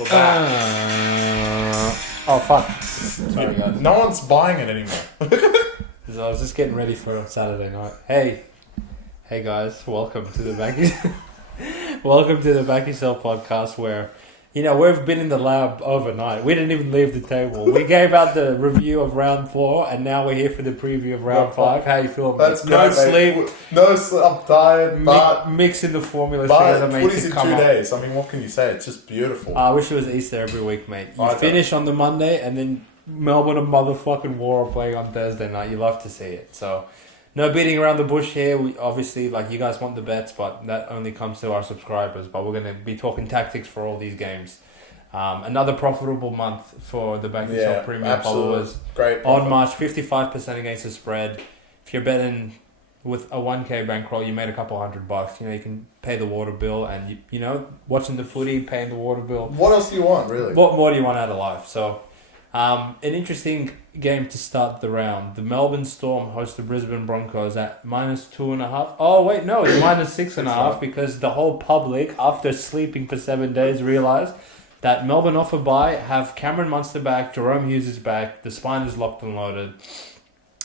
We're back. Oh fuck! Sorry guys. No one's buying it anymore. I was just getting ready for Saturday night. Hey guys, welcome to the welcome to the BackYourself podcast, where we've been in the lab overnight. We didn't even leave the table. We gave out the review of round 4, and now we're here for the preview of round 5. How you feeling? That's no great, sleep. mate. No sleep. I'm tired, but mixing the formulas but together, mate. footy's to in come 2 up. days. I mean, what can you say? It's just beautiful. I wish it was Easter every week, mate. You I finish on the Monday, and then Melbourne and motherfucking War are playing on Thursday night. You love to see it. So, no beating around the bush here. We obviously, you guys want the bets, but that only comes to our subscribers. But we're going to be talking tactics for all these games. Another profitable month for the BackYourself premium followers. Great On March, 55% against the spread. If you're betting with a 1K bankroll, you made a couple $100. You can pay the water bill, and watching the footy, paying the water bill. What else do you want, really? What more do you want out of life? So, an interesting game to start the round. The Melbourne Storm host the Brisbane Broncos at -2.5. Oh wait, no, it's -6.5 because the whole public, after sleeping for 7 days, realised that Melbourne off a bye, have Cameron Munster back, Jerome Hughes is back, the spine is locked and loaded.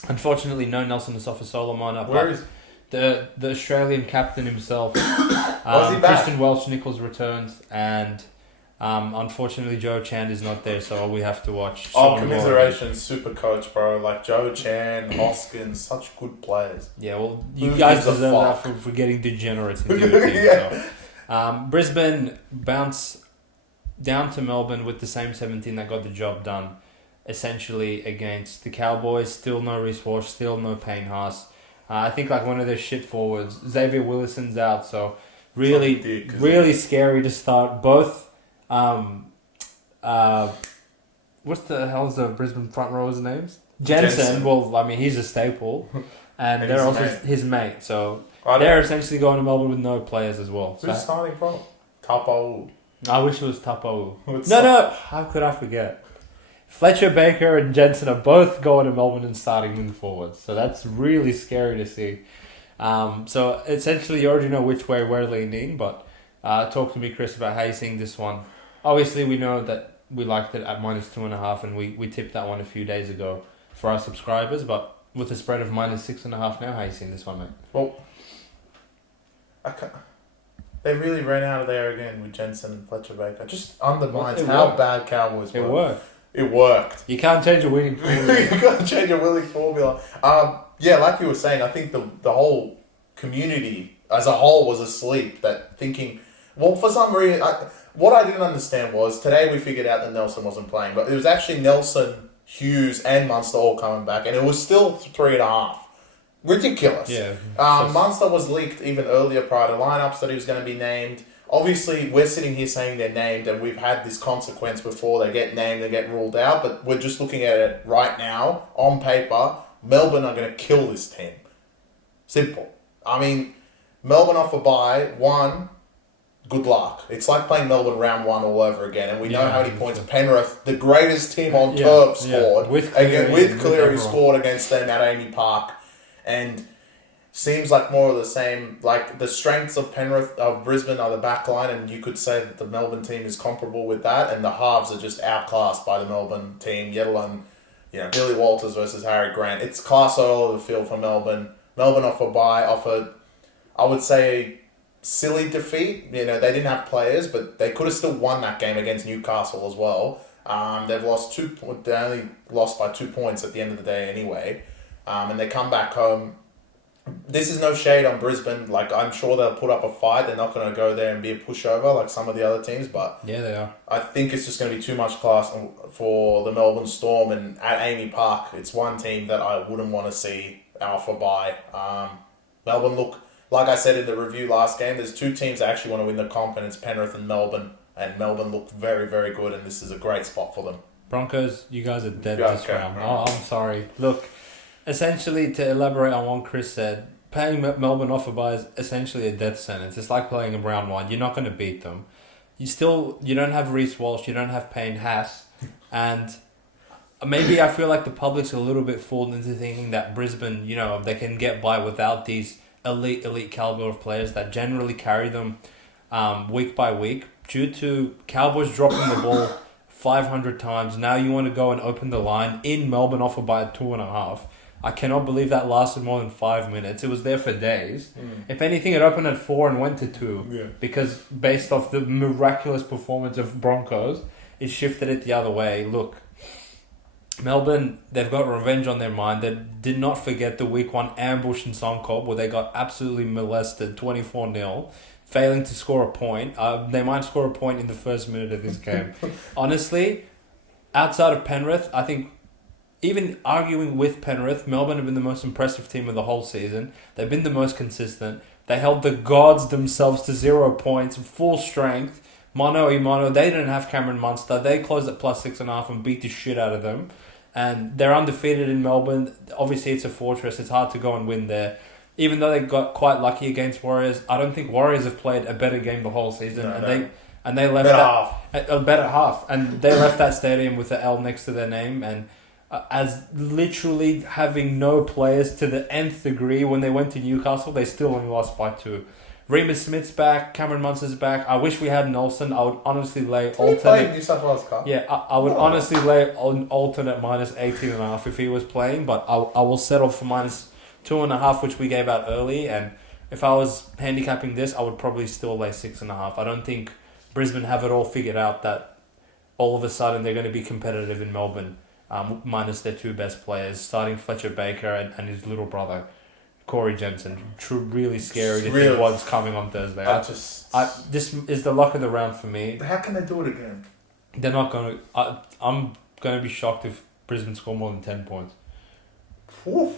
Unfortunately, no Nelson Asafa-Solomona, Where is the Australian captain himself, he back? Christian Welch-Nichols returns, and unfortunately Joe Chan is not there, so we have to watch. Sean commiserations, super coach, bro. Like Joe Chan, Hoskins, such good players. Yeah, well, you Who guys gives a deserve that fuck? for getting degenerates into your team. Yeah. So. Brisbane bounce down to Melbourne with the same 17 that got the job done, essentially against the Cowboys. Still no Reece Walsh, still no Payne Haas. I think one of their shit forwards, Xavier Willison's out, so really scary to start. Both, what the hell's the Brisbane front rowers' names? Jensen. Well, he's a staple, and they're also his mate. So they're essentially going to Melbourne with no players as well. Who's starting from? Tapo. I wish it was Tapo. No, how could I forget? Fletcher, Baker, and Jensen are both going to Melbourne and starting in forwards. So that's really scary to see. So essentially, you already know which way we're leaning, but talk to me, Chris, about how you're seeing this one. Obviously, we know that we liked it at -2.5, and we tipped that one a few days ago for our subscribers, but with a spread of -6.5 now, how are you seeing this one, mate? Well, they really ran out of there again with Jensen and Fletcher Baker. Just undermines how bad Cowboys were. It worked. It worked. You can't change a winning formula. You can't change a winning formula. Like you were saying, I think the whole community as a whole was asleep. That thinking, well, for some reason, what I didn't understand was today we figured out that Nelson wasn't playing, but it was actually Nelson, Hughes, and Munster all coming back, and it was still 3.5. Ridiculous. Yeah. Munster was leaked even earlier prior to lineups that he was going to be named. Obviously, we're sitting here saying they're named, and we've had this consequence before. They get named, they get ruled out, but we're just looking at it right now, on paper. Melbourne are going to kill this team. Simple. Melbourne off a bye, good luck. It's like playing Melbourne round 1 all over again, and we know how many points Penrith, the greatest team on turf, scored. With Cleary, scored against them at Amy Park. And seems like more of the same. Like the strengths of Brisbane are the back line, and you could say that the Melbourne team is comparable with that, and the halves are just outclassed by the Melbourne team. Yet alone, Billy Walters versus Harry Grant. It's class all over the field for Melbourne. Melbourne off a bye, I would say, silly defeat. They didn't have players, but they could have still won that game against Newcastle as well. They've lost they only lost by 2 points at the end of the day anyway. And they come back home. This is no shade on Brisbane. I'm sure they'll put up a fight. They're not going to go there and be a pushover like some of the other teams. But yeah, they are. I think it's just going to be too much class for the Melbourne Storm. And at Amy Park, it's one team that I wouldn't want to see alpha by. Melbourne look, like I said in the review last game, there's 2 teams that actually want to win the comp, and it's Penrith and Melbourne. And Melbourne look very, very good, and this is a great spot for them. Broncos, you guys are dead this round. Oh, I'm sorry. Look, essentially, to elaborate on what Chris said, playing Melbourne off a bye is essentially a death sentence. It's like playing a round 1. You're not going to beat them. You don't have Reece Walsh, you don't have Payne Haas, and maybe I feel like the public's a little bit fooled into thinking that Brisbane, they can get by without these elite caliber of players that generally carry them week by week. due to Cowboys dropping the ball 500 times. Now you want to go and open the line in Melbourne, offered by a 2.5. I cannot believe that lasted more than 5 minutes. It was there for days. If anything, it opened at 4 and went to 2. Because based off the miraculous performance of Broncos, it shifted it the other way. Look, Melbourne, they've got revenge on their mind. They did not forget the week 1 ambush in Suncorp where they got absolutely molested 24-0, failing to score a point. They might score a point in the first minute of this game. Honestly, outside of Penrith, I think even arguing with Penrith, Melbourne have been the most impressive team of the whole season. They've been the most consistent. They held the gods themselves to 0 points, full strength. Mono y mono, they didn't have Cameron Munster. They closed at plus 6.5 and beat the shit out of them. And they're undefeated in Melbourne. Obviously, it's a fortress. It's hard to go and win there. Even though they got quite lucky against Warriors, I don't think Warriors have played a better game the whole season. They left a better half. And they left that stadium with the L next to their name. And as literally having no players to the nth degree, when they went to Newcastle, they still only lost by 2. Remus Smith's back, Cameron Munster's back. I wish we had Nelson. I would honestly lay alternate. New South Wales Cup. Yeah, I would honestly lay on alternate minus 18.5 if he was playing, but I will settle for minus 2.5, which we gave out early. And if I was handicapping this, I would probably still lay 6.5. I don't think Brisbane have it all figured out that all of a sudden they're going to be competitive in Melbourne, minus their 2 best players, starting Fletcher Baker and his little brother, Corey Jensen. Really scary to think what's coming on Thursday. This is the luck of the round for me. How can they do it again? They're not going to... I'm going to be shocked if Brisbane score more than 10 points. Oof.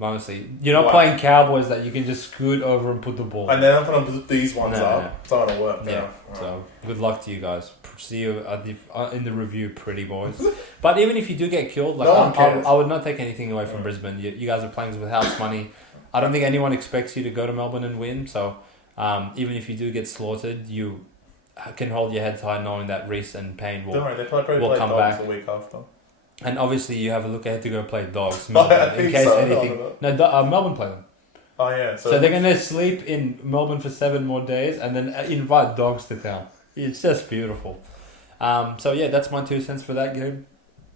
Honestly. You're not playing Cowboys that you can just scoot over and put the ball. And they're not going to put these ones up. It's not going to work. Yeah. Right. So, good luck to you guys. See you in the review, pretty boys. But even if you do get killed, I would not take anything away from Brisbane. You guys are playing with house money. I don't think anyone expects you to go to Melbourne and win. So, even if you do get slaughtered, you can hold your head high knowing that Reece and Payne will come back the week after. And obviously, you have a look ahead to go play Dogs. Melbourne, in case anything. Melbourne play them. Oh, yeah. So they're going to sleep in Melbourne for 7 more days and then invite Dogs to town. It's just beautiful. That's my 2 cents for that game.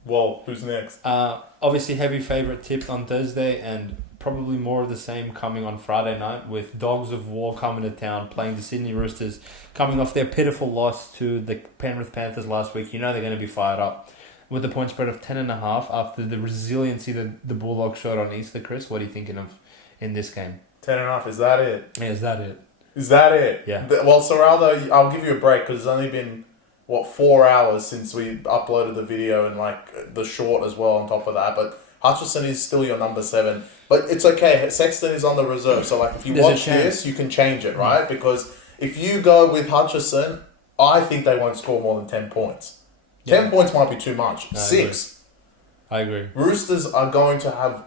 Whoa, who's next? Obviously, heavy favourite tipped on Thursday and probably more of the same coming on Friday night with Dogs of War coming to town, playing the Sydney Roosters, coming off their pitiful loss to the Penrith Panthers last week. You know they're going to be fired up. With a point spread of 10.5 after the resiliency that the Bulldogs showed on Easter, Chris, what are you thinking of in this game? 10.5, is that it? Yeah, is that it? Is that it? Yeah. Well, Serraldo, I'll give you a break because it's only been, 4 hours since we uploaded the video and the short as well on top of that. But Hutchison is still your number 7. But it's okay. Sexton is on the reserve. So if you watch this, you can change it, right? Because if you go with Hutchison, I think they won't score more than 10 points. 10 points might be too much. No, 6. I agree. Roosters are going to have,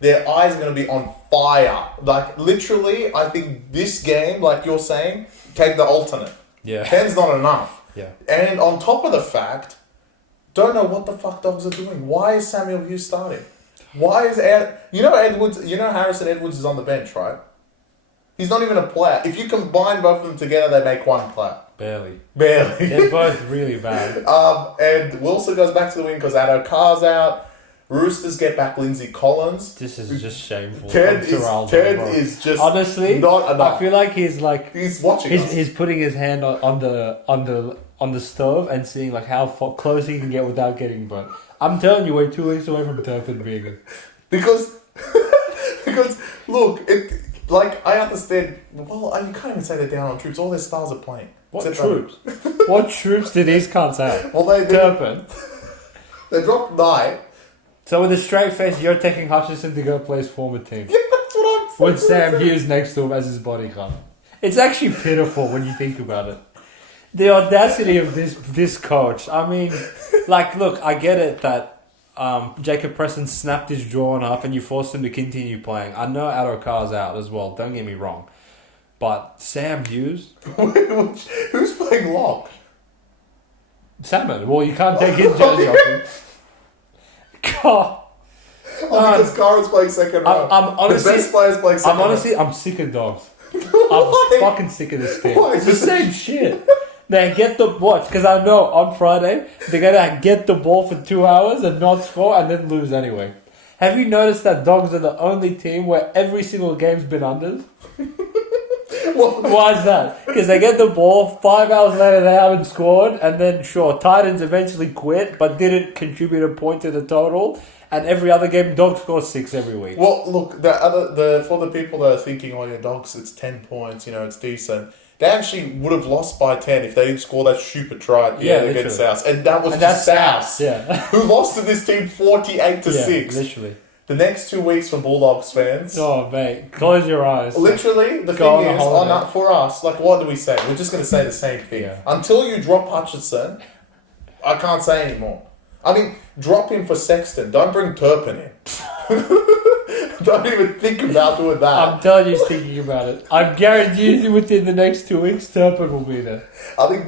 their eyes are going to be on fire. Literally, I think this game, like you're saying, take the alternate. Yeah. 10's not enough. Yeah. And on top of the fact, don't know what the fuck Dogs are doing. Why is Samuel Hughes starting? Why is Edwards, Harrison Edwards is on the bench, right? He's not even a player. If you combine both of them together, they make one player. Barely. They're both really bad. And Wilson goes back to the wing because Addo Carr's out. Roosters get back Lindsay Collins. This is just shameful. Ted is just honestly not enough. I feel like he's watching us. He's putting his hand on the stove and seeing how close he can get without getting burnt. I'm telling you, we're 2 weeks away from Turpin being it. Because look, I understand. Well, you can't even say they're down on troops. All their stars are playing. What troops? What troops did these cunts have? Well, Turpin. They dropped 9. So with a straight face, you're taking Hutchison to go play his former team. Yeah, that's what I'm saying. With Sam Hughes next to him as his bodyguard. It's actually pitiful when you think about it. The audacity of this coach. I mean, look, I get it that Jacob Preston snapped his jaw in half and you forced him to continue playing. I know Addo Carr's out as well, don't get me wrong. But Sam Hughes? Who's playing lock? Salmon. Well, you can't take his jersey off him. God. Because Carr's playing second round. I'm honestly, the best players playing second round. I'm sick of Dogs. I'm fucking sick of this team. Why? It's the same shit. They get the watch because I know on Friday they're gonna get the ball for 2 hours and not score and then lose anyway. Have you noticed that Dogs are the only team where every single game's been unders? Why is that? Because they get the ball, 5 hours later they haven't scored, and then sure, Titans eventually quit but didn't contribute a point to the total. And every other game, Dogs score 6 every week. Well, look, for the people that are thinking, oh, your Dogs, it's 10 points, it's decent. They actually would have lost by 10 if they didn't score that stupid try at the end against South. And that was just South. Yeah. Who lost to this team 48-6. Literally. The next 2 weeks for Bulldogs fans. Oh, mate. Close your eyes. Literally, the thing is, for us, what do we say? We're just going to say the same thing. Yeah. Until you drop Hutchinson, I can't say anymore. I mean, drop him for Sexton. Don't bring Turpin in. Don't even think about doing that. I'm telling you, he's thinking about it. I guarantee you within the next 2 weeks, Turpin will be there. I think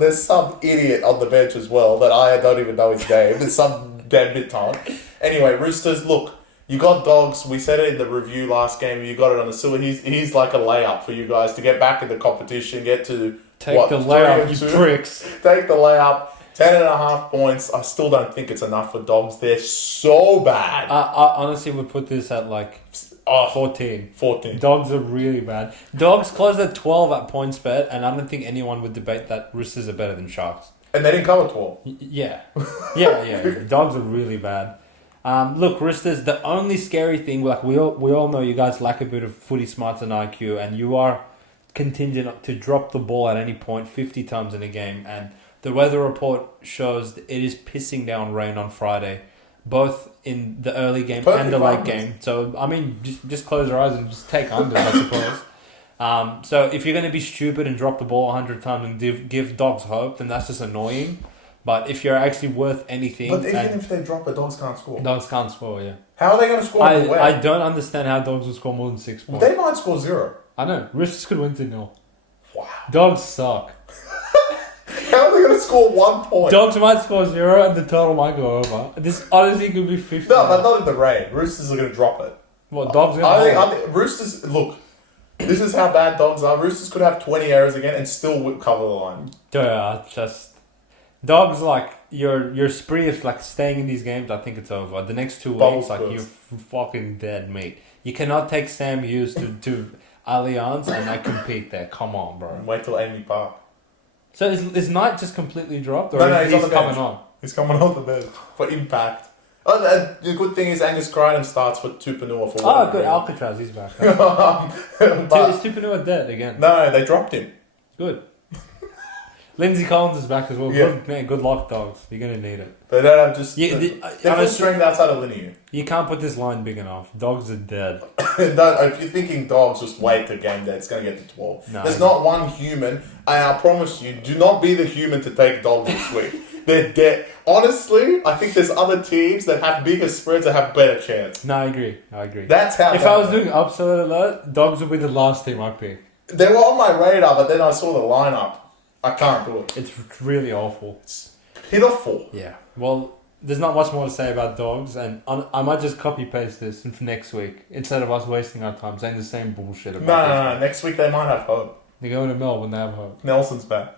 there's some idiot on the bench as well that I don't even know his name. There's some damn bit talent. Anyway, Roosters, look, you got Dogs. We said it in the review last game. You got it on the silver. He's like a layup for you guys to get back in the competition, get to Take the layup, you pricks. Take the layup. 10.5 points. I still don't think it's enough for Dogs. They're so bad. I honestly would put this at 14. 14. Dogs are really bad. Dogs closed at 12 at PointsBet, and I don't think anyone would debate that Roosters are better than Sharks. And they didn't cover 12. Yeah. Dogs are really bad. Look, Roosters, the only scary thing, we all know you guys lack a bit of footy smarts and IQ, and you are contingent to drop the ball at any point 50 times in a game, and the weather report shows that it is pissing down rain on Friday, both in the early game and the late game. So, I mean, just close your eyes and just take under, I suppose. So, if you're going to be stupid and drop the ball 100 times and give Dogs hope, then that's just annoying. But if you're actually worth anything... But even if they drop it, Dogs can't score. Dogs can't score, yeah. How are they going to score? I don't understand how Dogs will score more than 6 points. They might score 0. I know. Roosters could win 2-0. Wow. Dogs suck. How are they going to score 1 point? Dogs might score 0 and the total might go over. This honestly could be 50. No, but not in the rain. Roosters are going to drop it. What, Dogs are going to I think Roosters... Look, this is how bad Dogs are. Roosters could have 20 errors again and still cover the line. Yeah, Dogs, your spree of staying in these games, I think it's over. The next 2 weeks, you're fucking dead, mate. You cannot take Sam Hughes to Allianz and compete there. Come on, bro. Wait till Amy Park. So is Knight just completely dropped, or no, he's on the coming bench. on? He's coming on the bench for impact. Oh, the good thing is Angus Crichton starts for Tupanua for Oh, good. Alcatraz, he's back. Is Tupanua dead again? No, they dropped him. Good. Lindsay Collins is back as well. Yeah. Good luck, Dogs. You're going to need it. They don't have just... Yeah, they're full strength outside of linear. You can't put this line big enough. Dogs are dead. If you're thinking Dogs, just wait to game day. It's going to get to 12. No, There's not one human, and I promise you, do not be the human to take Dogs this week. They're dead. Honestly, I think there's other teams that have bigger spreads that have better chance. No, I agree. That's how... If I was doing upset alert, Dogs would be the last team I'd pick. They were on my radar, but then I saw the lineup. I can't do it. It's really awful. It's pitiful. Yeah. Well, there's not much more to say about Dogs, and I might just copy-paste this for next week, instead of us wasting our time saying the same bullshit about No. Next week they might have hope. They're going to Melbourne, they have hope. Nelson's back.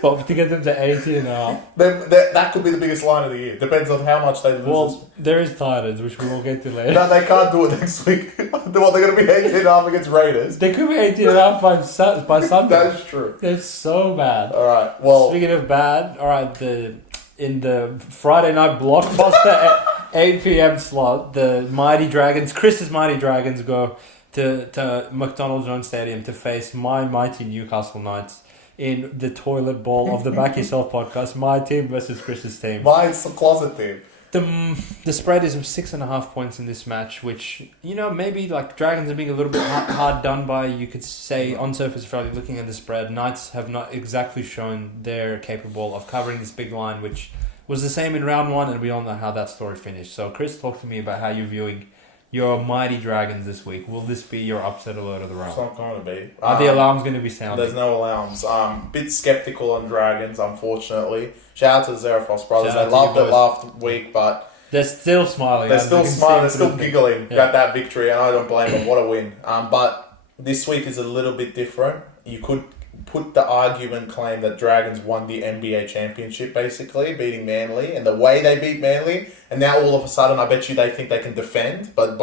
But to get them to 18.5. That could be the biggest line of the year. Depends on how much they lose. Well, there is Titans, which we will get to later. No, they can't do it next week. They're going to be 18.5 against Raiders. They could be 18.5 by Sunday. That's true. They're so bad. Alright, well... Speaking of bad, alright, in the Friday night blockbuster at 8 p.m. slot, the Mighty Dragons, Chris's Mighty Dragons go to McDonald Jones Stadium to face my mighty Newcastle Knights in the toilet bowl of the Back Yourself podcast. My team versus Chris's team. Mine's the closet team. The spread is 6.5 points in this match, which, maybe Dragons are being a little bit hard done by, you could say, on surface value, looking at the spread. Knights have not exactly shown they're capable of covering this big line, which was the same in round 1, and we all know how that story finished. So, Chris, talk to me about how you're viewing your Mighty Dragons this week. Will this be your upset alert of the round? It's not going to be. Are the alarms going to be sounding? There's no alarms. Bit sceptical on Dragons, unfortunately. Shout out to the Zerafos brothers. They loved it last week, but They're still smiling. They're still smiling. They're still giggling Yeah. at that victory, and I don't blame them. What a win! But this week is a little bit different. You could put the argument claim that Dragons won the NBA championship, basically beating Manly, and the way they beat Manly, and now all of a sudden, I bet you they think they can defend, but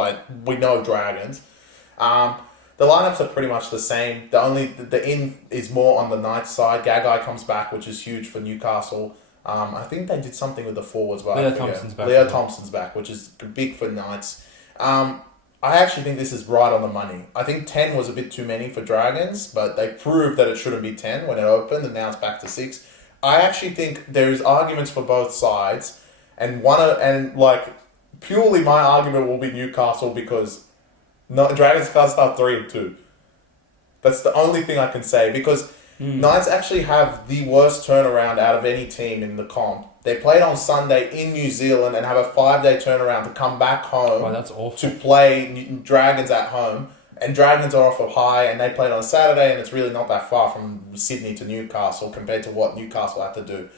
we know Dragons. The lineups are pretty much the same. The in is more on the Knights side. Gagai comes back, which is huge for Newcastle. I think they did something with the forwards, but Leo Thompson's back. Leo Thompson's back, which is big for Knights. I actually think this is right on the money. I think 10 was a bit too many for Dragons, but they proved that it shouldn't be 10 when it opened, and now it's back to 6. I actually think there's arguments for both sides, and purely my argument will be Newcastle because Dragons can't start 3-2. That's the only thing I can say, because Knights actually have the worst turnaround out of any team in the comp. They played on Sunday in New Zealand and have a 5-day turnaround to come back home. Oh, that's awful. To play Dragons at home. And Dragons are off a high, and they played on Saturday, and it's really not that far from Sydney to Newcastle compared to what Newcastle had to do.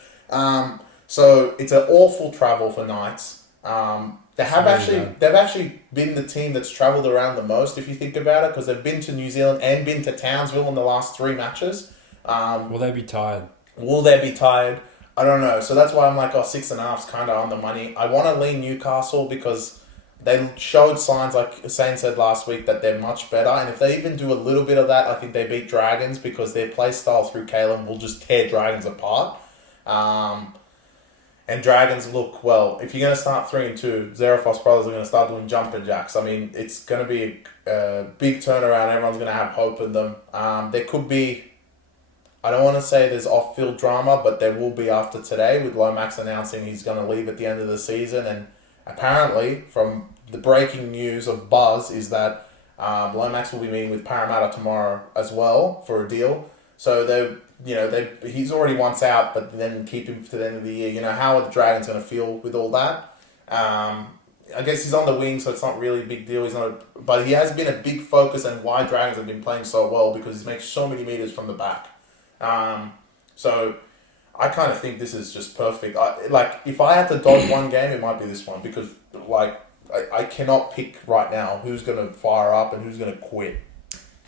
So it's an awful travel for Knights. They've actually been the team that's travelled around the most, if you think about it, because they've been to New Zealand and been to Townsville in the last 3 matches. Will they be tired? I don't know. So that's why I'm like, 6.5 is kind of on the money. I want to lean Newcastle because they showed signs, like Sane said last week, that they're much better. And if they even do a little bit of that, I think they beat Dragons because their play style through Kalen will just tear Dragons apart. And Dragons look, well, if you're going to start 3-2, Zerafos brothers are going to start doing jumping jacks. I mean, it's going to be a big turnaround. Everyone's going to have hope in them. There could be, I don't want to say there's off-field drama, but there will be after today with Lomax announcing he's going to leave at the end of the season. And apparently, from the breaking news of Buzz, is that Lomax will be meeting with Parramatta tomorrow as well for a deal. So he's already once out, but then keep him to the end of the year. How are the Dragons going to feel with all that? I guess he's on the wing, so it's not really a big deal. But he has been a big focus, and why Dragons have been playing so well because he's making so many meters from the back. So I kind of think this is just perfect. If I had to dodge one game, it might be this one because I cannot pick right now who's going to fire up and who's going to quit.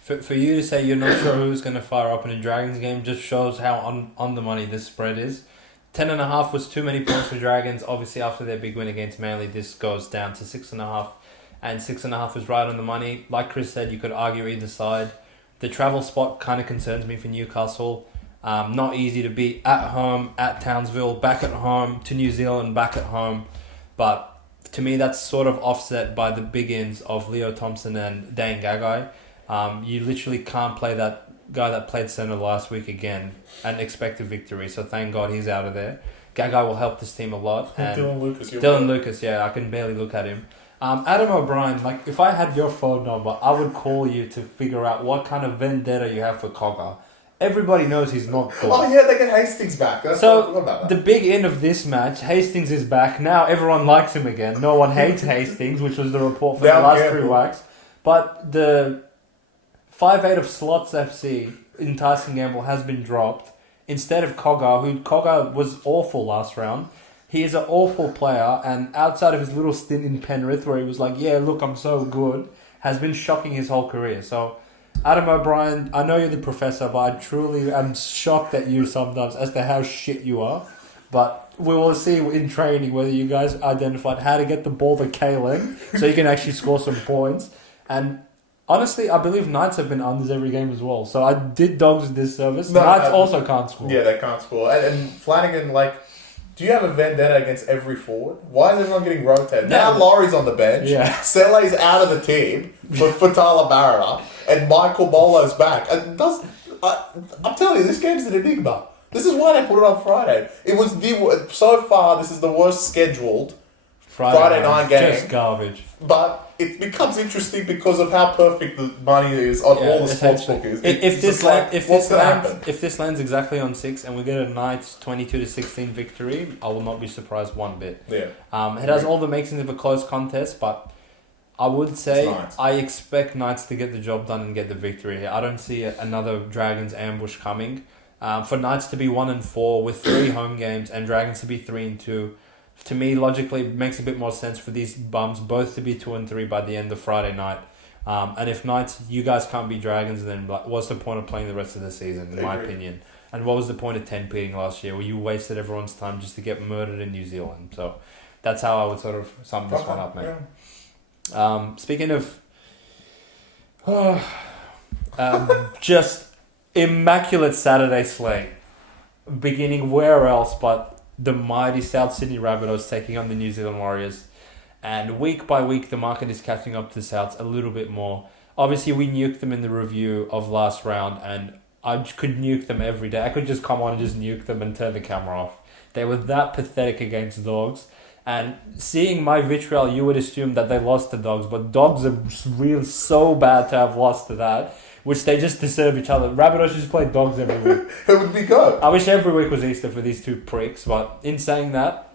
For you to say you're not sure who's going to fire up in a Dragons game just shows how on the money this spread is. 10.5 was too many points for Dragons. Obviously, after their big win against Manly, this goes down to 6.5. And 6.5 is right on the money. Like Chris said, you could argue either side. The travel spot kind of concerns me for Newcastle. Not easy to beat at home, at Townsville, back at home, to New Zealand, back at home. But to me, that's sort of offset by the big ins of Leo Thompson and Dane Gagai. You literally can't play that guy that played centre last week again and expect a victory. So thank God he's out of there. Gagai will help this team a lot. And Dylan Lucas, yeah, I can barely look at him. Adam O'Brien, if I had your phone number, I would call you to figure out what kind of vendetta you have for Cogger. Everybody knows he's not good. Oh yeah, they get Hastings back. The big end of this match, Hastings is back. Now everyone likes him again. No one hates Hastings, which was the report for the last 3 weeks. But the 5'8" of Slots FC in Tyson Gamble has been dropped instead of Cogger was awful last round. He is an awful player, and outside of his little stint in Penrith where he was like, yeah, look, I'm so good, has been shocking his whole career. So, Adam O'Brien, I know you're the professor, but I truly am shocked at you sometimes as to how shit you are. But we will see in training whether you guys identified how to get the ball to Kalen so you can actually score some points. And honestly, I believe Knights have been unders every game as well. So I did Dogs this service. Knights also can't score. Yeah, they can't score. And Flanagan, do you have a vendetta against every forward? Why is everyone getting rotated? Now Laurie's on the bench. Yeah. Sele's out of the team for Tyler Barrett. And Michael Molo's back. I'm telling you, this game's an enigma. This is why they put it on Friday. It was so far, this is the worst scheduled Friday night game. Just garbage. But it becomes interesting because of how perfect the money is on all the sportsbook is. If this lands exactly on 6 and we get a Knights 22-16 victory, I will not be surprised one bit. Yeah. It has all the makings of a close contest, but I would say I expect Knights to get the job done and get the victory. I don't see another Dragons ambush coming. For Knights to be 1-4 with 3 home games and Dragons to be 3-2 to me, logically, it makes a bit more sense for these bums both to be 2-3 by the end of Friday night. And if Knights, you guys can't be Dragons, then what's the point of playing the rest of the season, in my opinion? And what was the point of 10-peating last year, where you wasted everyone's time just to get murdered in New Zealand? So that's how I would sort of sum this one up, mate. Yeah. Speaking of just immaculate Saturday slate, beginning where else but the mighty South Sydney Rabbitohs taking on the New Zealand Warriors. And week by week, the market is catching up to the Souths a little bit more. Obviously, we nuked them in the review of last round, and I could nuke them every day. I could just come on and just nuke them and turn the camera off. They were that pathetic against Dogs. And seeing my vitriol, you would assume that they lost to Dogs, but Dogs are really so bad to have lost to that, which they just deserve each other. Rabbitohs just play Dogs every week. It would be good. I wish every week was Easter for these two pricks, but in saying that,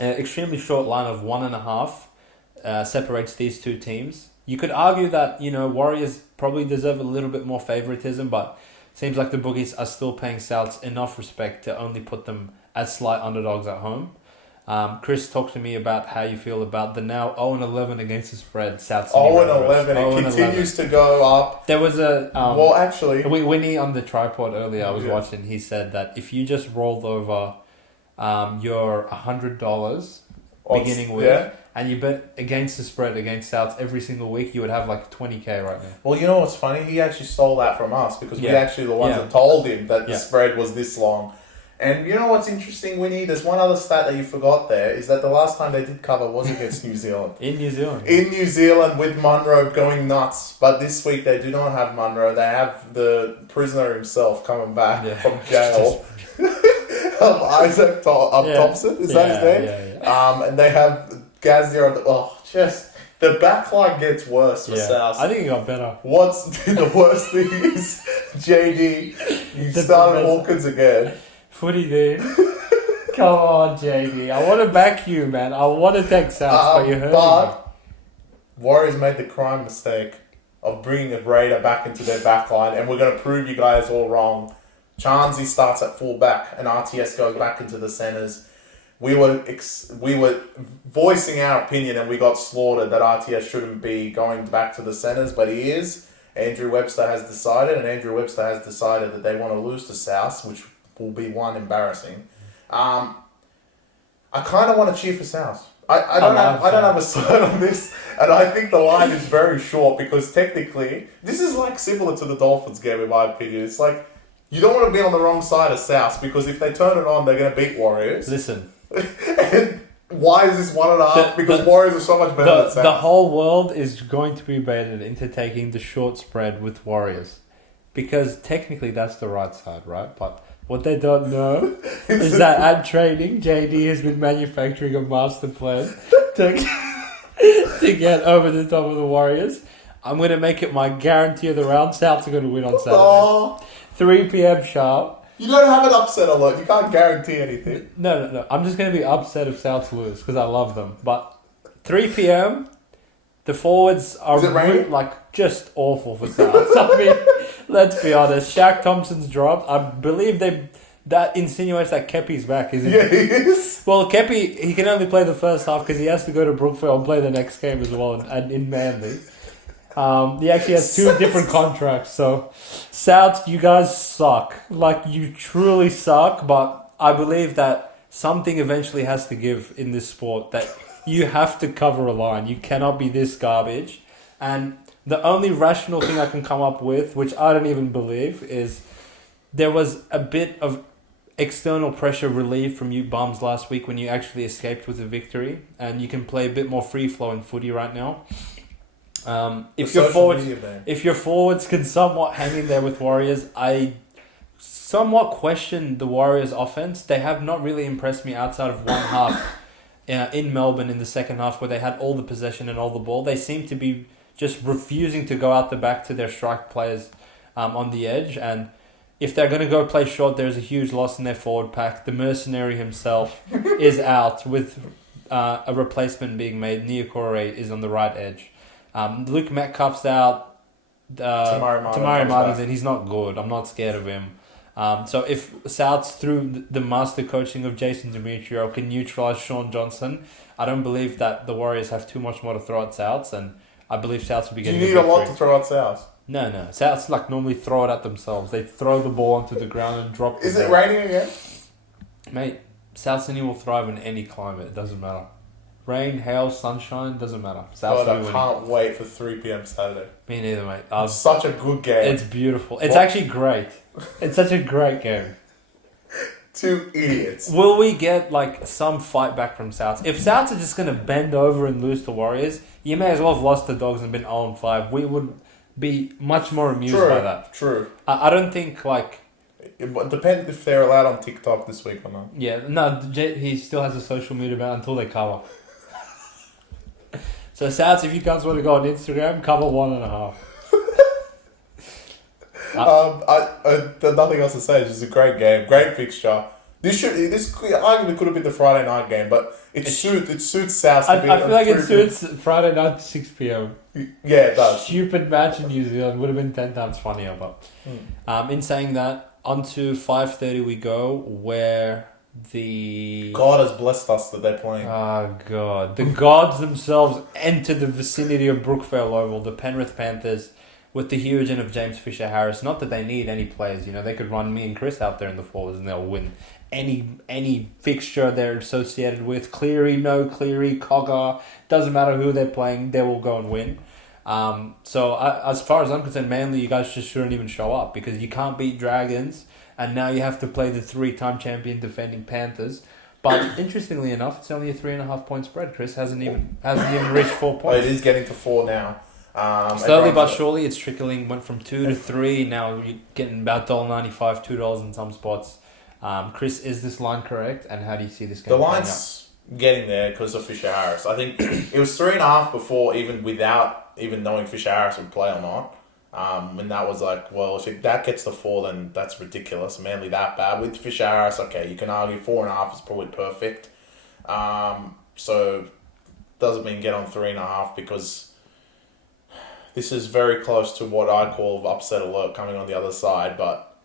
extremely short line of 1.5 separates these two teams. You could argue that, Warriors probably deserve a little bit more favoritism, but seems like the bookies are still paying Souths enough respect to only put them as slight underdogs at home. Chris, talk to me about how you feel about the now 0-11 against the spread. South Sydney 0-11. It continues to go up. There was a... actually... Winnie on the tripod earlier, I was watching, he said that if you just rolled over your $100 beginning with, and you bet against the spread against Souths every single week, you would have like 20k right now. Well, you know what's funny? He actually stole that from us because we actually the ones that told him that the spread was this long. And you know what's interesting, Winnie? There's one other stat that you forgot there, is that the last time they did cover was against New Zealand. In New Zealand. In New Zealand with Munro going nuts. But this week they do not have Munro. They have the prisoner himself coming back from jail. Isaac Thompson, is that his name? Yeah. And they have Gazier on the... the backline gets worse for South. I think it got better. What's the worst thing is, JD, you started Hawkins again. Footy, dude. Come on, JD. I want to back you, man. I want to take South, but you heard me. Warriors made the crime mistake of bringing a Raider back into their backline, and we're going to prove you guys all wrong. Chansey starts at fullback, and RTS goes back into the centres. We were voicing our opinion, and we got slaughtered that RTS shouldn't be going back to the centres, but he is. Andrew Webster has decided that they want to lose to South, which will be one embarrassing. I kind of want to cheer for South. I don't have a side on this, and I think the line is very short because technically this is like similar to the Dolphins game in my opinion. It's like you don't want to be on the wrong side of South because if they turn it on, they're going to beat Warriors. Listen, and why is this 1.5? Because Warriors are so much better than South. The whole world is going to be baited into taking the short spread with Warriors because technically that's the right side, right? But what they don't know is that at training, JD has been manufacturing a master plan to get over the top of the Warriors. I'm going to make it my guarantee of the round. Souths are going to win on Saturday. 3 p.m. sharp. You don't have an upset alert. You can't guarantee anything. No. I'm just going to be upset if Souths lose because I love them. But 3 p.m., the forwards are just awful for Souths. I mean, let's be honest. Shaq Thompson's dropped. I believe that insinuates that Kepi's back, isn't it? Yeah, he is. Well, Kepi, he can only play the first half because he has to go to Brookfield and play the next game as well and in Manly. He actually has two different contracts. So, Souths, you guys suck. Like, you truly suck. But I believe that something eventually has to give in this sport. That you have to cover a line. You cannot be this garbage. And the only rational thing I can come up with, which I don't even believe, is there was a bit of external pressure relieved from you bums last week when you actually escaped with a victory. And you can play a bit more free-flowing footy right now. If your forwards can somewhat hang in there with Warriors, I somewhat question the Warriors' offense. They have not really impressed me outside of one half in Melbourne in the second half where they had all the possession and all the ball. They seem to be just refusing to go out the back to their strike players on the edge. And if they're going to go play short, there's a huge loss in their forward pack. The mercenary himself is out with a replacement being made. Niokore is on the right edge. Luke Metcalf's out. Tamari Martin's in. He's not good. I'm not scared of him. So if Souths, through the master coaching of Jason Demetrio, can neutralise Sean Johnson, I don't believe that the Warriors have too much more to throw at Souths, and I believe Souths will be Do getting you need a lot to throw at South? No. Souths normally throw it at themselves. They throw the ball onto the ground and drop the Is it ball. raining again? Mate, South Sydney will thrive in any climate. It doesn't matter. Rain, hail, sunshine, doesn't matter. God, I can't wait for 3 p.m. Saturday. Me neither, mate. It's such a good game. It's beautiful. It's actually great. It's such a great game. 2 idiots. Will we get some fight back from Souths? If Souths are just going to bend over and lose to Warriors, you may as well have lost the Dogs and been 0-5. We would be much more amused by that. True. I don't think It depends if they're allowed on TikTok this week or not. Yeah, no, he still has a social media ban until they cover. So Souths, if you guys want to go on Instagram, cover 1.5. There's nothing else to say. It's just a great game, great fixture. This arguably could have been the Friday night game, but it suits South. I feel like it suits Friday night 6 p.m. Yeah, it does. Stupid match in New Zealand would have been 10 times funnier, but in saying that, on to 5:30 we go, where the God has blessed us that they're playing. Oh God, the gods themselves enter the vicinity of Brookvale Oval. The Penrith Panthers, with the huge end of James Fisher-Harris. Not that they need any players, they could run me and Chris out there in the forwards and they'll win any fixture they're associated with. Cleary, no Cleary, Cogger, doesn't matter who they're playing, they will go and win. So as far as I'm concerned, Manly, you guys just shouldn't even show up because you can't beat Dragons, and now you have to play the 3-time champion defending Panthers. But interestingly enough, it's only a 3.5 point spread. Chris hasn't even reached 4 points. It is getting to 4 now. Slowly but surely, it's trickling. Went from 2 to 3. Now you're getting about $1.95, $2 in some spots. Chris, is this line correct? And how do you see this game? The line's getting there because of Fisher-Harris. I think it was 3.5 before, even without even knowing Fisher-Harris would play or not. And that was if that gets to 4, then that's ridiculous. Manly that bad. With Fisher-Harris, okay, you can argue 4.5 is probably perfect. So doesn't mean get on 3.5 because this is very close to what I call upset alert coming on the other side. But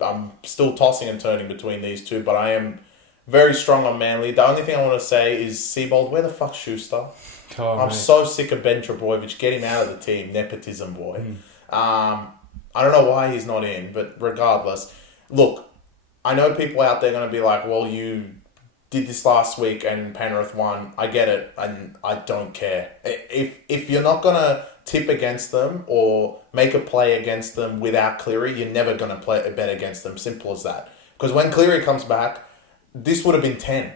I'm still tossing and turning between these two. But I am very strong on Manly. The only thing I want to say is Seabold, where the fuck's Schuster? I'm so sick of Ben Trebojevic. Get him out of the team. Nepotism boy. I don't know why he's not in, but regardless. Look, I know people out there are going to be like, well, you did this last week and Penrith won. I get it, and I don't care. If you're not going to tip against them or make a play against them without Cleary, you're never going to bet against them. Simple as that. Because when Cleary comes back, this would have been 10,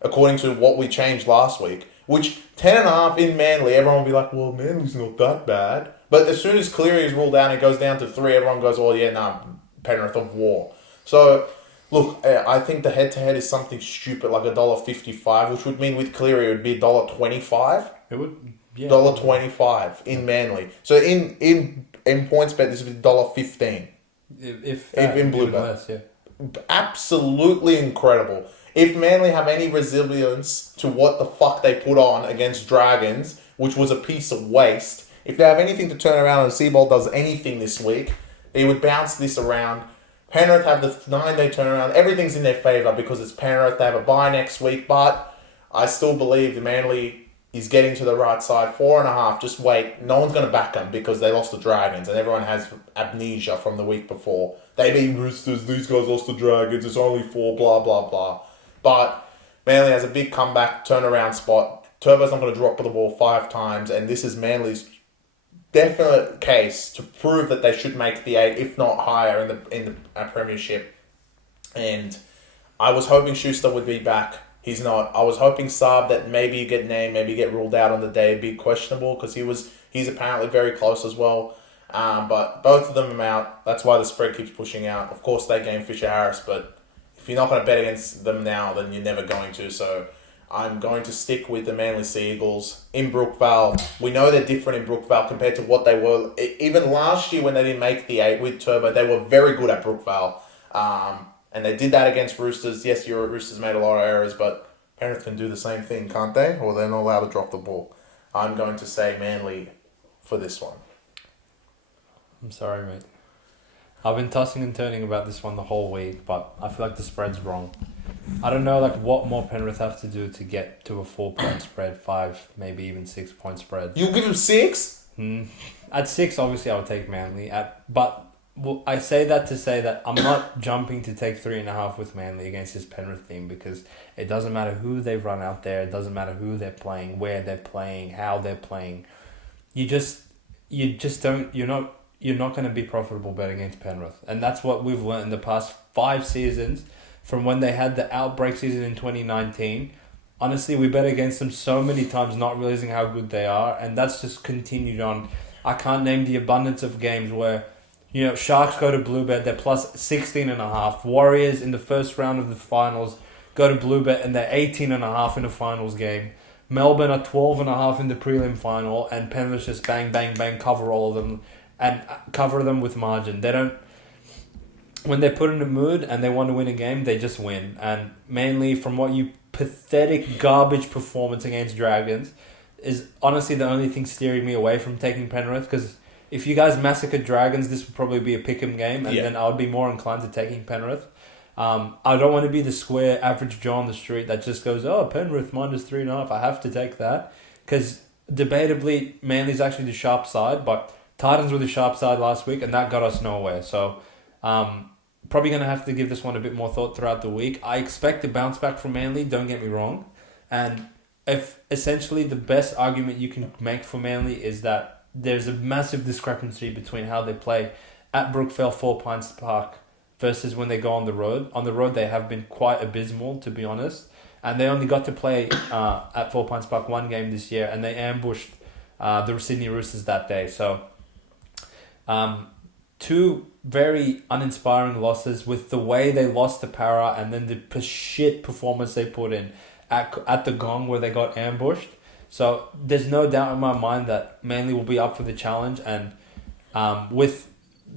according to what we changed last week. Which 10.5 in Manly, everyone will be like, well, Manly's not that bad. But as soon as Cleary is ruled out and it goes down to 3, everyone goes, oh yeah, Penrith of war. So, look, I think the head-to-head is something stupid like $1.55, which would mean with Cleary it would be $1.25. It would, yeah. $1.25 in Manly. So in points bet, this would be $1.15. If in blue bet. Less, yeah. Absolutely incredible. If Manly have any resilience to what the fuck they put on against Dragons, which was a piece of waste, if they have anything to turn around and Seabold does anything this week, they would bounce this around. Penrith have the 9-day turnaround. Everything's in their favour because it's Penrith. They have a bye next week, but I still believe the Manly is getting to the right side. 4.5, just wait. No one's going to back them because they lost the Dragons and everyone has amnesia from the week before. They beat Roosters, these guys lost the Dragons, it's only 4, blah, blah, blah. But Manly has a big comeback, turnaround spot. Turbo's not going to drop the ball 5 times, and this is Manly's definite case to prove that they should make the 8, if not higher, in the premiership. And I was hoping Schuster would be back. He's not. I was hoping Saab that maybe you get named, maybe you get ruled out on the day, be questionable because he's apparently very close as well. But both of them are out. That's why the spread keeps pushing out. Of course, they game Fisher-Harris, but if you're not going to bet against them now, then you're never going to. So I'm going to stick with the Manly Sea Eagles in Brookvale. We know they're different in Brookvale compared to what they were. Even last year when they didn't make the 8 with Turbo, they were very good at Brookvale. And they did that against Roosters. Yes, Roosters made a lot of errors, but Penrith can do the same thing, can't they? Or they're not allowed to drop the ball. I'm going to say Manly for this one. I'm sorry, mate. I've been tossing and turning about this one the whole week, but I feel like the spread's wrong. I don't know like what more Penrith have to do to get to a 4-point spread, 5, maybe even 6-point spread. You'll give him 6? At 6, obviously, I would take Manly. I say that to say that I'm not jumping to take 3.5 with Manly against this Penrith team, because it doesn't matter who they've run out there. It doesn't matter who they're playing, where they're playing, how they're playing. You're not going to be profitable betting against Penrith, and that's what we've learned in the past 5 seasons. From when they had the outbreak season in 2019, honestly, we bet against them so many times, not realizing how good they are, and that's just continued on. I can't name the abundance of games where, Sharks go to Bluebet, they're plus 16.5. Warriors in the first round of the finals go to Bluebet and they're 18.5 in the finals game. Melbourne are 12.5 in the prelim final, and Penrith just bang, bang, bang, cover all of them and cover them with margin. They don't. When they're put in a mood and they want to win a game, they just win. And mainly from what you pathetic garbage performance against Dragons is honestly the only thing steering me away from taking Penrith, because if you guys massacred Dragons, this would probably be a pick'em game, and then I would be more inclined to taking Penrith. I don't want to be the square average Joe on the street that just goes, oh, Penrith minus 3.5. I have to take that, because debatably Manly's actually the sharp side, but Titans were the sharp side last week, and that got us nowhere. So probably going to have to give this one a bit more thought throughout the week. I expect a bounce back from Manly, don't get me wrong. And if essentially the best argument you can make for Manly is that there's a massive discrepancy between how they play at Brookvale, 4 Pines Park, versus when they go on the road. On the road, they have been quite abysmal, to be honest. And they only got to play at 4 Pines Park one game this year, and they ambushed the Sydney Roosters that day. So 2 very uninspiring losses, with the way they lost to Para and then the shit performance they put in at the Gong where they got ambushed. So there's no doubt in my mind that Manly will be up for the challenge, and with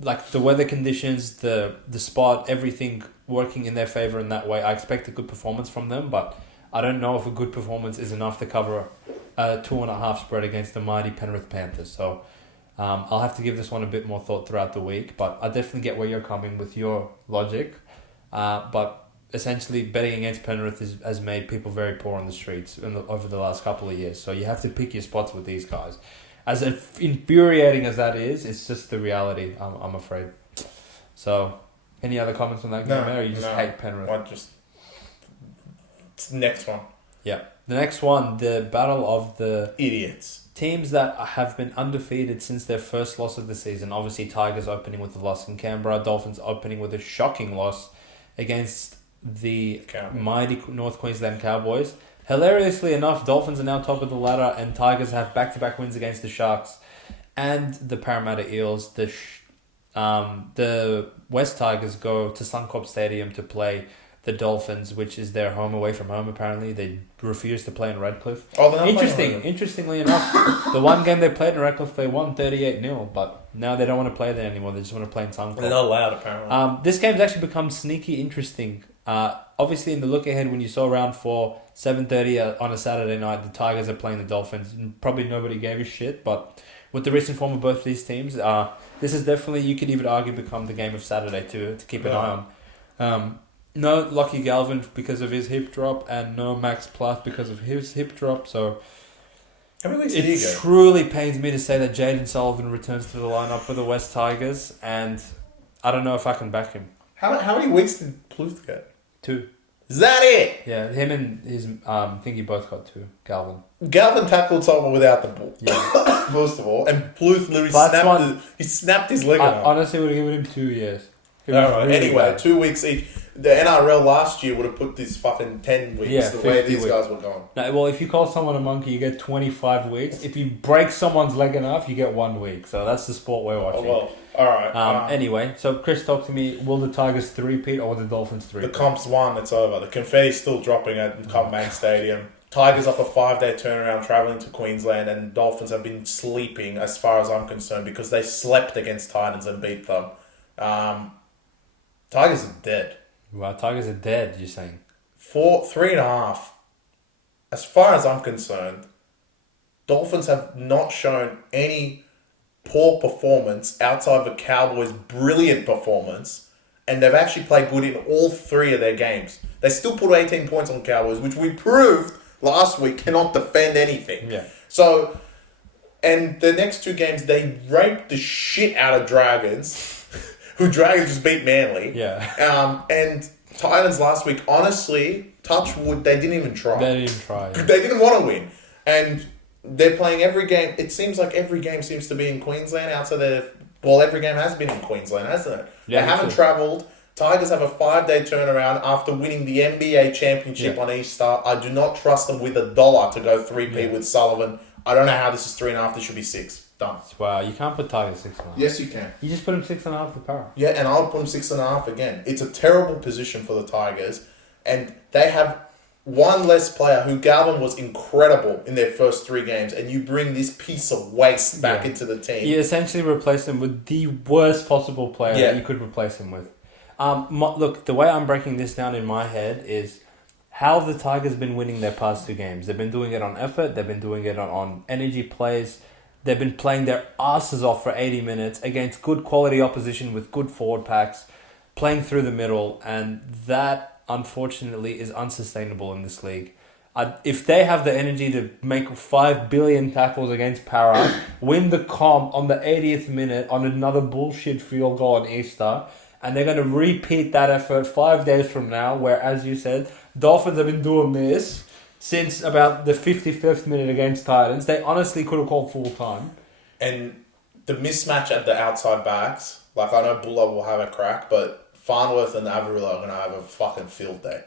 like the weather conditions, the spot, everything working in their favour in that way, I expect a good performance from them, but I don't know if a good performance is enough to cover a 2.5 spread against the mighty Penrith Panthers. So I'll have to give this one a bit more thought throughout the week, but I definitely get where you're coming with your logic. But essentially, betting against Penrith has made people very poor on the streets over the last couple of years. So you have to pick your spots with these guys. As infuriating as that is, it's just the reality, I'm afraid. So, any other comments on that game, or you just hate Penrith? Next one. Yeah. The next one, the battle of the idiots. Teams that have been undefeated since their first loss of the season. Obviously, Tigers opening with a loss in Canberra. Dolphins opening with a shocking loss against the mighty North Queensland Cowboys. Hilariously enough, Dolphins are now top of the ladder, and Tigers have back-to-back wins against the Sharks and the Parramatta Eels. The West Tigers go to Suncorp Stadium to play the Dolphins, which is their home away from home, apparently. They refuse to play in Redcliffe. Interestingly enough, the one game they played in Redcliffe, they won 38-0, but now they don't want to play there anymore. They just want to play in Suncorp. They're not allowed, apparently. This game's actually become sneaky interesting. Obviously, in the look ahead, when you saw round 4, 7:30 on a Saturday night, the Tigers are playing the Dolphins. Probably nobody gave a shit, but with the recent form of both these teams, this is definitely, you could even argue, become the game of Saturday to keep an eye on. No Lockie Galvin because of his hip drop, and no Max Plath because of his hip drop. So it truly pains me to say that Jaden Sullivan returns to the lineup for the West Tigers, and I don't know if I can back him. How many weeks did Pluth get? 2. Is that it? Yeah, him and his thingy both got 2. Galvin tackled someone without the ball. Yeah. First of all, and Pluth literally snapped his leg. I honestly would have given him 2 years. Anyway, 2 weeks each. The NRL last year would have put this fucking 10 weeks the way these guys were going. No, well, if you call someone a monkey, you get 25 weeks. If you break someone's leg enough, you get 1 week. So that's the sport we're watching. Oh, well, alright. Anyway, so Chris, talk to me. Will the Tigers 3-peat or will the Dolphins 3-peat? The comp's won, it's over. The confetti's still dropping at CommBank Stadium. Tigers off a 5-day turnaround travelling to Queensland, and Dolphins have been sleeping as far as I'm concerned because they slept against Titans and beat them. Tigers are dead. Wow, Tigers are dead, you're saying? 3.5. As far as I'm concerned, Dolphins have not shown any poor performance outside the Cowboys' brilliant performance, and they've actually played good in all three of their games. They still put 18 points on Cowboys, which we proved last week cannot defend anything. Yeah. So, and the next two games, they raped the shit out of Dragons, who Dragons just beat Manly. Yeah. And Titans last week, honestly, touch wood, they didn't even try. They didn't try. Yeah. They didn't want to win. And they're playing every game. It seems like every game seems to be in Queensland outside the... Well, every game has been in Queensland, hasn't it? Yeah, they haven't travelled. Tigers have a 5-day turnaround after winning the NBA championship on Easter. I do not trust them with $1 to go 3P with Sullivan. I don't know how this is 3.5. This should be 6. Done. Wow, you can't put Tigers 6.5. Yes, you can. You just put him 6.5 for power. Yeah, and I'll put them 6.5 again. It's a terrible position for the Tigers, and they have one less player who Galvin was incredible in their first 3 games, and you bring this piece of waste back into the team. You essentially replace him with the worst possible player that you could replace him with. Look, the way I'm breaking this down in my head is how the Tigers been winning their past 2 games. They've been doing it on effort. They've been doing it on energy plays. They've been playing their asses off for 80 minutes against good quality opposition with good forward packs, playing through the middle, and that, unfortunately, is unsustainable in this league. If they have the energy to make 5 billion tackles against Para, win the comp on the 80th minute on another bullshit field goal on Easter, and they're going to repeat that effort 5 days from now, where, as you said, Dolphins have been doing this since about the 55th minute against Titans. They honestly could have called full time. And the mismatch at the outside backs, like I know Bulla will have a crack, but Farnworth and Averill are going to have a fucking field day.